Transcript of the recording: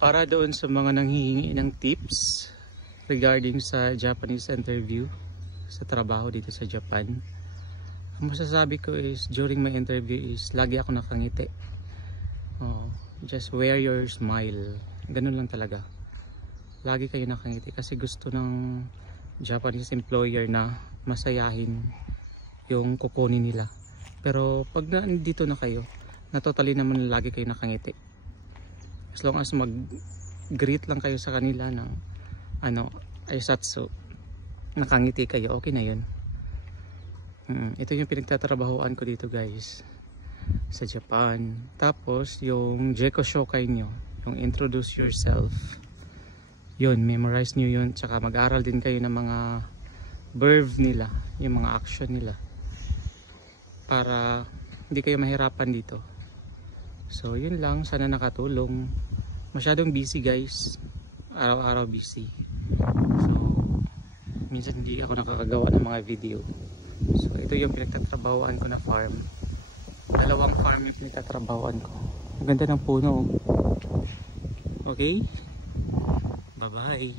Para doon sa mga nanghihingi ng tips regarding sa Japanese interview sa trabaho dito sa Japan, ang masasabi ko is during my interview is lagi ako nakangiti. Just wear your smile, ganun lang talaga, lagi kayo nakangiti kasi gusto ng Japanese employer na masayahin yung kukunin nila. Pero pag nandito na kayo, na totally naman lagi kayo nakangiti. As long as mag-greet lang kayo sa kanila ng aisatsu, nakangiti kayo, okay na yun. Ito yung pinagtatrabahoan ko dito guys sa Japan. Tapos yung Jeko Shokai nyo, yung introduce yourself, yun, memorize nyo yun. Tsaka mag-aral din kayo ng mga verb nila, yung mga action nila, para hindi kayo mahirapan dito. So yun lang, sana nakatulong. Masyadong busy guys, araw-araw busy. So minsan hindi ako nakakagawa ng mga video. So ito yung pinagtatrabahoan ko na farm. Dalawang farm yung pinagtatrabahoan ko. Ang ganda ng puno. Okay, bye bye.